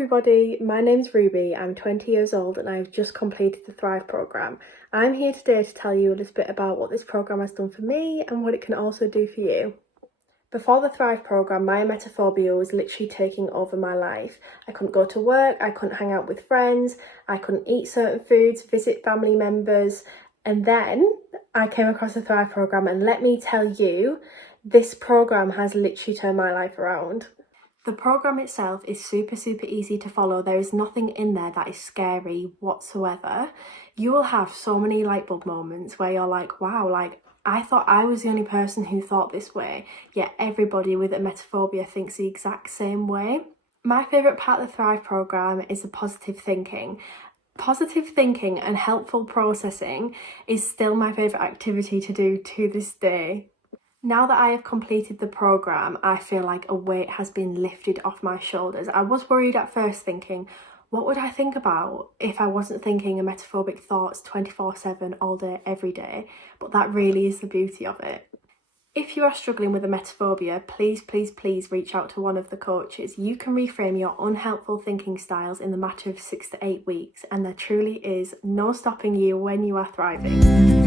everybody, my name's Ruby, I'm 20 years old and I've just completed the Thrive programme. I'm here today to tell you a little bit about what this programme has done for me and what it can also do for you. Before the Thrive programme, my emetophobia was literally taking over my life. I couldn't go to work, I couldn't hang out with friends, I couldn't eat certain foods, visit family members, and then I came across the Thrive programme, and let me tell you, this programme has literally turned my life around. The programme itself is super easy to follow. There is nothing in there that is scary whatsoever. You will have so many light bulb moments where you're like, wow, like I thought I was the only person who thought this way, yet everybody with emetophobia thinks the exact same way. My favourite part of the Thrive programme is the positive thinking. Positive thinking and helpful processing is still my favourite activity to do to this day. Now that I have completed the programme, I feel like a weight has been lifted off my shoulders. I was worried at first, thinking, what would I think about if I wasn't thinking emetophobic thoughts 24/7 all day, every day? But that really is the beauty of it. If you are struggling with emetophobia, please reach out to one of the coaches. You can reframe your unhelpful thinking styles in the matter of 6 to 8 weeks, and there truly is no stopping you when you are thriving.